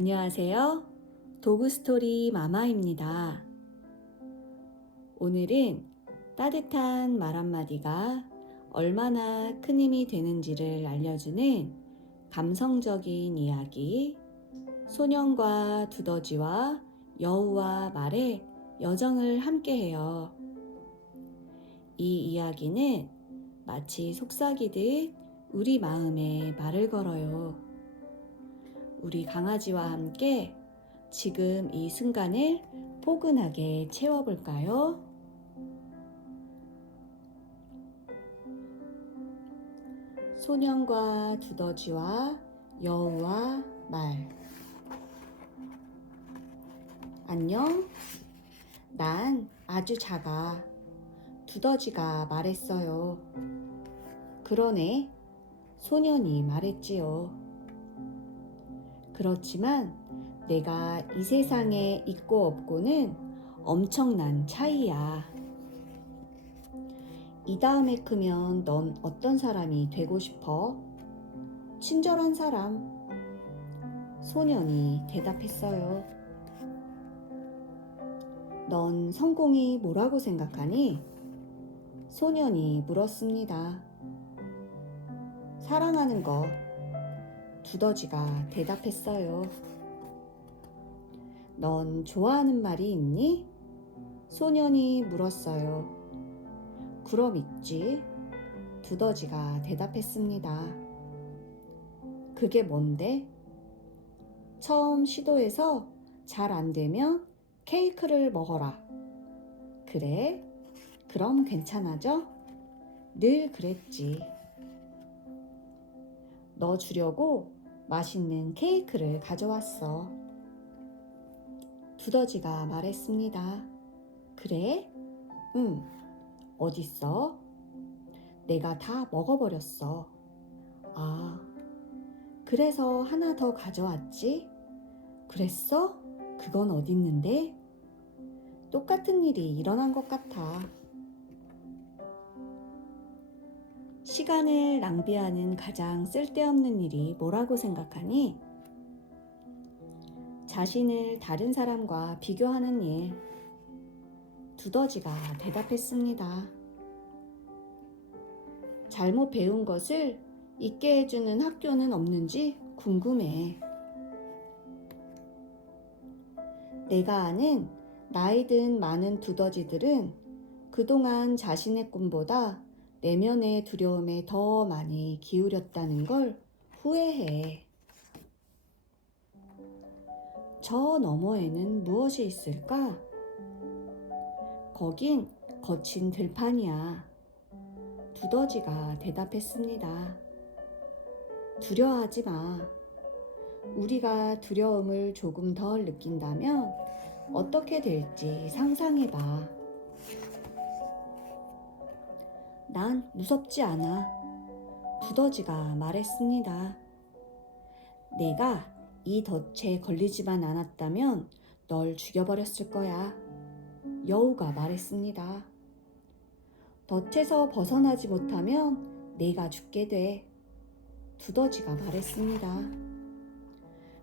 안녕하세요. 도그스토리 마마입니다. 오늘은 따뜻한 말 한마디가 얼마나 큰 힘이 되는지를 알려주는 감성적인 이야기, 소년과 두더지와 여우와 말의 여정을 함께해요. 이 이야기는 마치 속삭이듯 우리 마음에 말을 걸어요. 우리 강아지와 함께 지금 이 순간을 포근하게 채워볼까요? 소년과 두더지와 여우와 말. 안녕? 난 아주 작아. 두더지가 말했어요. 그러네. 소년이 말했지요. 그렇지만 내가 이 세상에 있고 없고는 엄청난 차이야. 이 다음에 크면 넌 어떤 사람이 되고 싶어? 친절한 사람. 소년이 대답했어요. 넌 성공이 뭐라고 생각하니? 소년이 물었습니다. 사랑하는 것. 두더지가 대답했어요. 넌 좋아하는 말이 있니? 소년이 물었어요. 그럼 있지. 두더지가 대답했습니다. 그게 뭔데? 처음 시도해서 잘 안 되면 케이크를 먹어라. 그래? 그럼 괜찮아져? 늘 그랬지. 너 주려고 맛있는 케이크를 가져왔어. 두더지가 말했습니다. 그래? 응. 어딨어? 내가 다 먹어버렸어. 아, 그래서 하나 더 가져왔지? 그랬어? 그건 어딨는데? 똑같은 일이 일어난 것 같아. 시간을 낭비하는 가장 쓸데없는 일이 뭐라고 생각하니? 자신을 다른 사람과 비교하는 일. 두더지가 대답했습니다. 잘못 배운 것을 잊게 해주는 학교는 없는지 궁금해. 내가 아는 나이 든 많은 두더지들은 그동안 자신의 꿈보다 내면의 두려움에 더 많이 기울였다는 걸 후회해. 저 너머에는 무엇이 있을까? 거긴 거친 들판이야. 두더지가 대답했습니다. 두려워하지 마. 우리가 두려움을 조금 덜 느낀다면 어떻게 될지 상상해봐. 난 무섭지 않아. 두더지가 말했습니다. 내가 이 덫에 걸리지만 않았다면 널 죽여버렸을 거야. 여우가 말했습니다. 덫에서 벗어나지 못하면 내가 죽게 돼. 두더지가 말했습니다.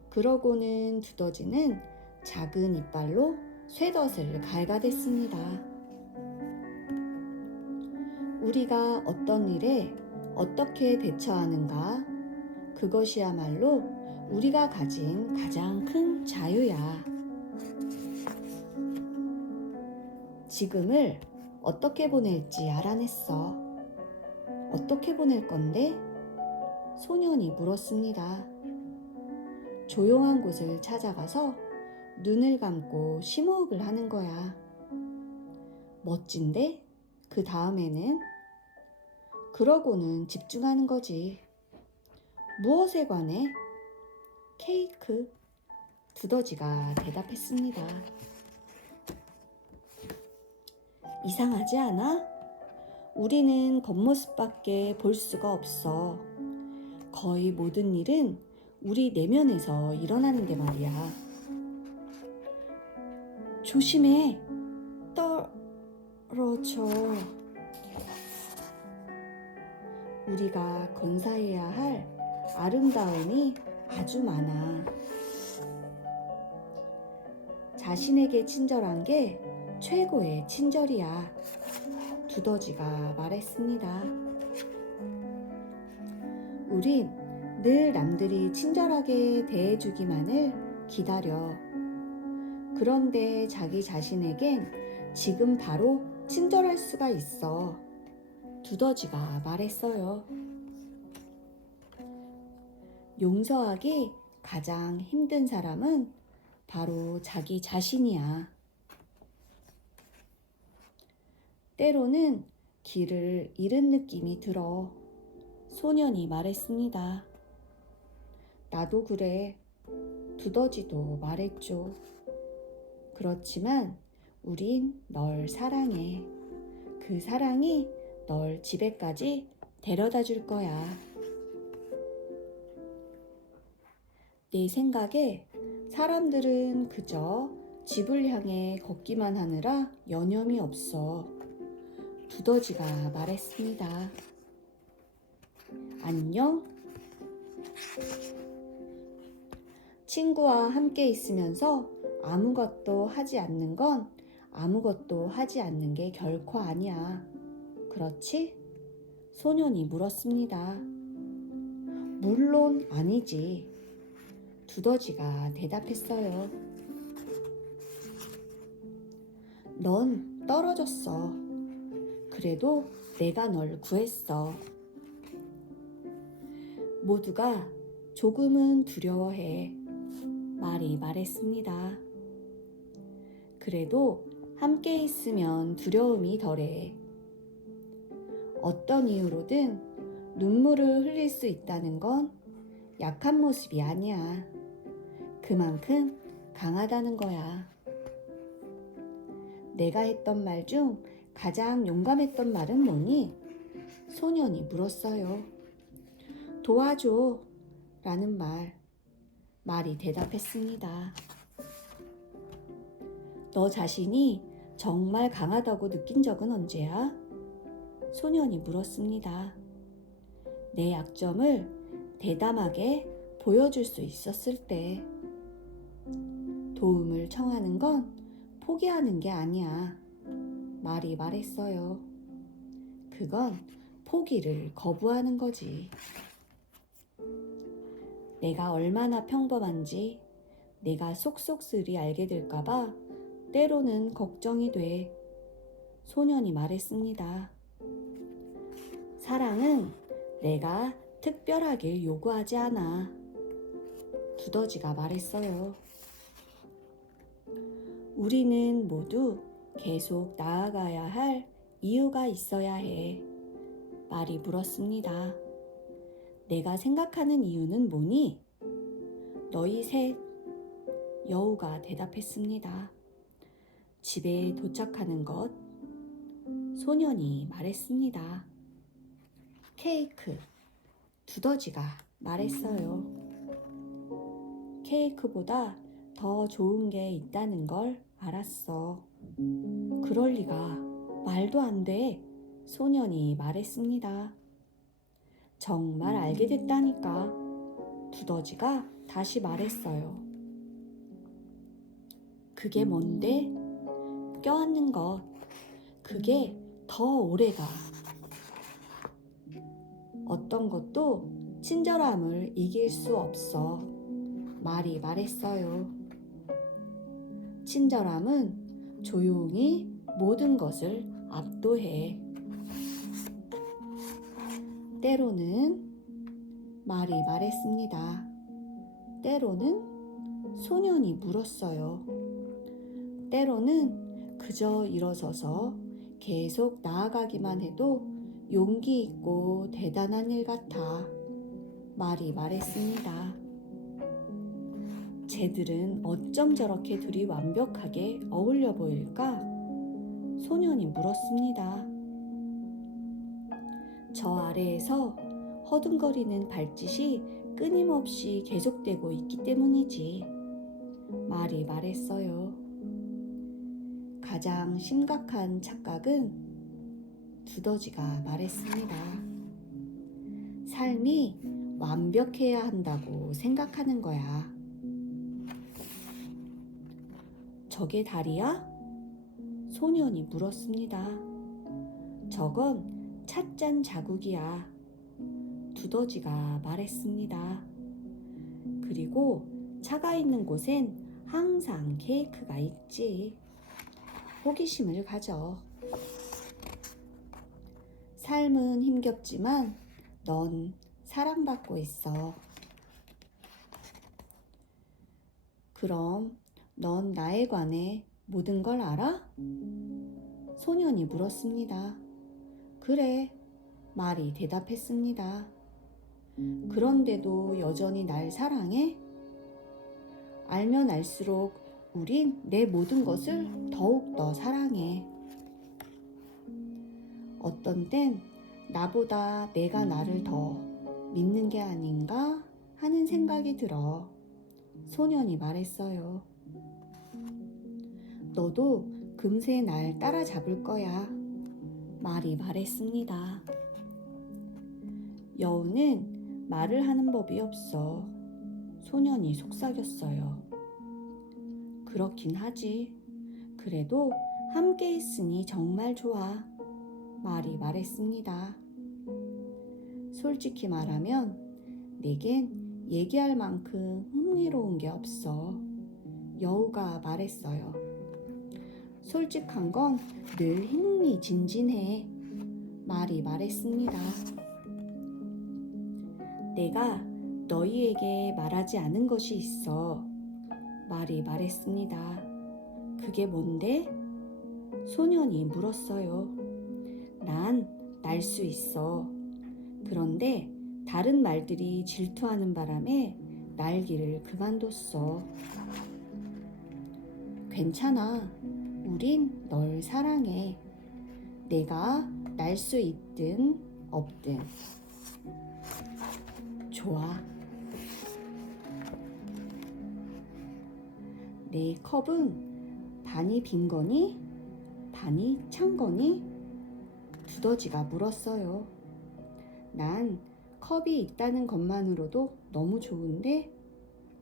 그러고는 두더지는 작은 이빨로 쇠덫을 갈가댔습니다. 우리가 어떤 일에 어떻게 대처하는가? 그것이야말로 우리가 가진 가장 큰 자유야. 지금을 어떻게 보낼지 알아냈어. 어떻게 보낼 건데? 소년이 물었습니다. 조용한 곳을 찾아가서 눈을 감고 심호흡을 하는 거야. 멋진데? 그 다음에는? 그러고는 집중하는 거지. 무엇에 관해? 케이크. 두더지가 대답했습니다. 이상하지 않아? 우리는 겉모습밖에 볼 수가 없어. 거의 모든 일은 우리 내면에서 일어나는데 말이야. 조심해. 떨어져. 우리가 건사해야 할 아름다움이 아주 많아. 자신에게 친절한 게 최고의 친절이야. 두더지가 말했습니다. 우린 늘 남들이 친절하게 대해주기만을 기다려. 그런데 자기 자신에겐 지금 바로 친절할 수가 있어. 두더지가 말했어요. 용서하기 가장 힘든 사람은 바로 자기 자신이야. 때로는 길을 잃은 느낌이 들어. 소년이 말했습니다. 나도 그래. 두더지도 말했죠. 그렇지만 우린 널 사랑해. 그 사랑이 널 집에까지 데려다 줄 거야. 내 생각에 사람들은 그저 집을 향해 걷기만 하느라 여념이 없어. 두더지가 말했습니다. 안녕? 친구와 함께 있으면서 아무것도 하지 않는 건 아무것도 하지 않는 게 결코 아니야. 그렇지? 소년이 물었습니다. 물론 아니지. 두더지가 대답했어요. 넌 떨어졌어. 그래도 내가 널 구했어. 모두가 조금은 두려워해. 말이 말했습니다. 그래도 함께 있으면 두려움이 덜해. 어떤 이유로든 눈물을 흘릴 수 있다는 건 약한 모습이 아니야. 그만큼 강하다는 거야. 내가 했던 말 중 가장 용감했던 말은 뭐니? 소년이 물었어요. 도와줘 라는 말이 대답했습니다. 너 자신이 정말 강하다고 느낀 적은 언제야? 소년이 물었습니다. 내 약점을 대담하게 보여줄 수 있었을 때. 도움을 청하는 건 포기하는 게 아니야. 말이 말했어요. 그건 포기를 거부하는 거지. 내가 얼마나 평범한지 내가 속속들이 알게 될까봐 때로는 걱정이 돼. 소년이 말했습니다. 사랑은 내가 특별하길 요구하지 않아. 두더지가 말했어요. 우리는 모두 계속 나아가야 할 이유가 있어야 해. 말이 물었습니다. 내가 생각하는 이유는 뭐니? 너희 셋. 여우가 대답했습니다. 집에 도착하는 것. 소년이 말했습니다. 케이크. 두더지가 말했어요. 케이크보다 더 좋은 게 있다는 걸 알았어. 그럴 리가. 말도 안 돼. 소년이 말했습니다. 정말 알게 됐다니까. 두더지가 다시 말했어요. 그게 뭔데? 껴안는 것. 그게 더 오래가. 어떤 것도 친절함을 이길 수 없어. 말이 말했어요. 친절함은 조용히 모든 것을 압도해. 때로는 말이 말했습니다. 때로는 소년이 물었어요. 때로는 그저 일어서서 계속 나아가기만 해도 용기 있고 대단한 일 같아. 말이 말했습니다. 쟤들은 어쩜 저렇게 둘이 완벽하게 어울려 보일까? 소년이 물었습니다. 저 아래에서 허둥거리는 발짓이 끊임없이 계속되고 있기 때문이지. 말이 말했어요. 가장 심각한 착각은 두더지가 말했습니다. 삶이 완벽해야 한다고 생각하는 거야. 저게 달이야? 소년이 물었습니다. 저건 찻잔 자국이야. 두더지가 말했습니다. 그리고 차가 있는 곳엔 항상 케이크가 있지. 호기심을 가져. 삶은 힘겹지만 넌 사랑받고 있어. 그럼 넌 나에 관해 모든 걸 알아? 소년이 물었습니다. 그래, 말이 대답했습니다. 그런데도 여전히 날 사랑해? 알면 알수록 우린 내 모든 것을 더욱더 사랑해. 어떤 땐 나보다 내가 나를 더 믿는 게 아닌가 하는 생각이 들어. 소년이 말했어요. 너도 금세 날 따라잡을 거야. 말이 말했습니다. 여우는 말을 하는 법이 없어. 소년이 속삭였어요. 그렇긴 하지. 그래도 함께 있으니 정말 좋아. 말이 말했습니다. 솔직히 말하면 내겐 얘기할 만큼 흥미로운 게 없어. 여우가 말했어요. 솔직한 건 늘 흥미진진해. 말이 말했습니다. 내가 너희에게 말하지 않은 것이 있어. 말이 말했습니다. 그게 뭔데? 소년이 물었어요. 난 날 수 있어. 그런데 다른 말들이 질투하는 바람에 날기를 그만뒀어. 괜찮아. 우린 널 사랑해. 내가 날 수 있든 없든. 좋아. 내 컵은 반이 빈 거니? 반이 찬 거니? 두더지가 물었어요. 난 컵이 있다는 것만으로도 너무 좋은데?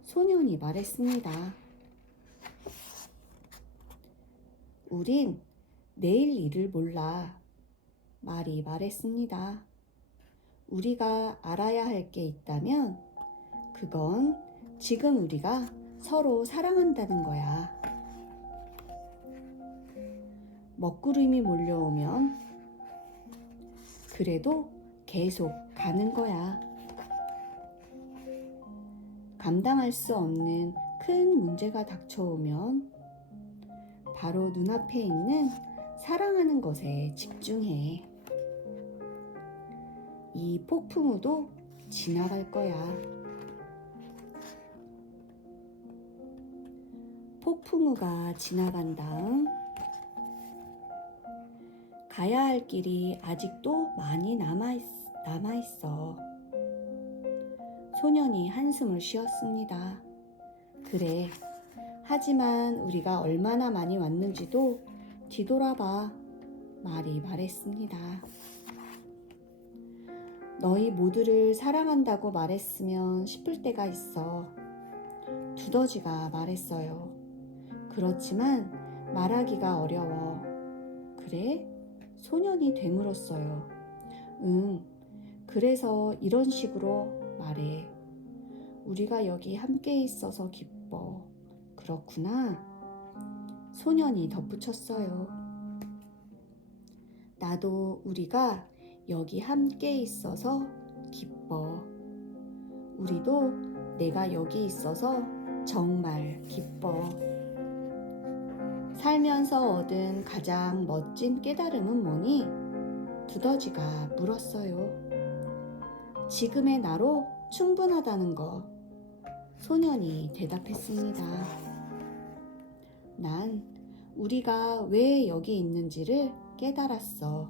소년이 말했습니다. 우린 내일 일을 몰라. 말이 말했습니다. 우리가 알아야 할 게 있다면 그건 지금 우리가 서로 사랑한다는 거야. 먹구름이 몰려오면 그래도 계속 가는 거야. 감당할 수 없는 큰 문제가 닥쳐오면 바로 눈앞에 있는 사랑하는 것에 집중해. 이 폭풍우도 지나갈 거야. 폭풍우가 지나간 다음 가야 할 길이 아직도 많이 남아있어. 소년이 한숨을 쉬었습니다. 그래. 하지만 우리가 얼마나 많이 왔는지도 뒤돌아봐. 말이 말했습니다. 너희 모두를 사랑한다고 말했으면 싶을 때가 있어. 두더지가 말했어요. 그렇지만 말하기가 어려워. 그래? 소년이 되물었어요. 응, 그래서 이런 식으로 말해. 우리가 여기 함께 있어서 기뻐. 그렇구나. 소년이 덧붙였어요. 나도 우리가 여기 함께 있어서 기뻐. 우리도 내가 여기 있어서 정말 기뻐. 살면서 얻은 가장 멋진 깨달음은 뭐니? 두더지가 물었어요. 지금의 나로 충분하다는 거. 소년이 대답했습니다. 난 우리가 왜 여기 있는지를 깨달았어.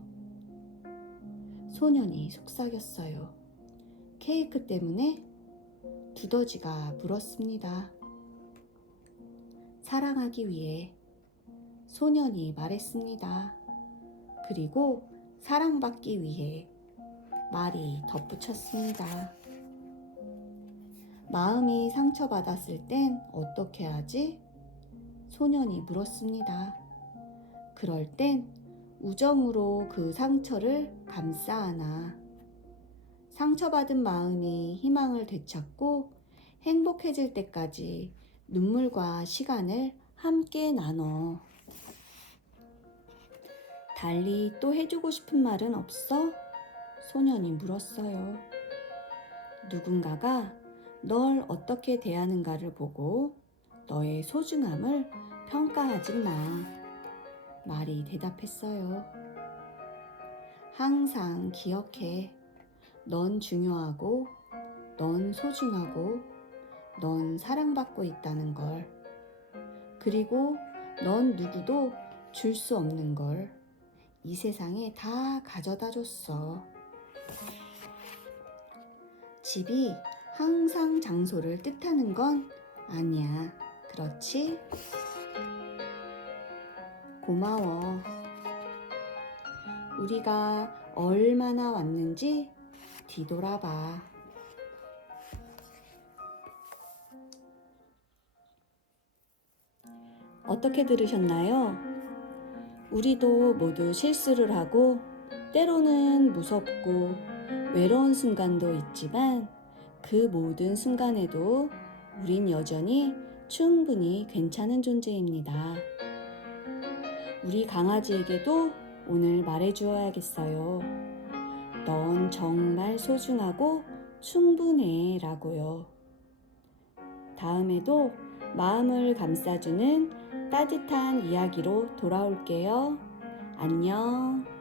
소년이 속삭였어요. 케이크 때문에? 두더지가 물었습니다. 사랑하기 위해. 소년이 말했습니다. 그리고 사랑받기 위해. 말이 덧붙였습니다. 마음이 상처받았을 땐 어떻게 하지? 소년이 물었습니다. 그럴 땐 우정으로 그 상처를 감싸 안아. 상처받은 마음이 희망을 되찾고 행복해질 때까지 눈물과 시간을 함께 나눠. 달리 또 해주고 싶은 말은 없어? 소년이 물었어요. 누군가가 널 어떻게 대하는가를 보고 너의 소중함을 평가하지 마. 말이 대답했어요. 항상 기억해. 넌 중요하고, 넌 소중하고, 넌 사랑받고 있다는 걸. 그리고 넌 누구도 줄 수 없는 걸 이 세상에 다 가져다 줬어. 집이 항상 장소를 뜻하는 건 아니야. 그렇지? 고마워. 우리가 얼마나 왔는지 뒤돌아봐. 어떻게 들으셨나요? 우리도 모두 실수를 하고 때로는 무섭고 외로운 순간도 있지만 그 모든 순간에도 우린 여전히 충분히 괜찮은 존재입니다. 우리 강아지에게도 오늘 말해주어야겠어요. 넌 정말 소중하고 충분해 라고요. 다음에도 마음을 감싸주는 따뜻한 이야기로 돌아올게요. 안녕.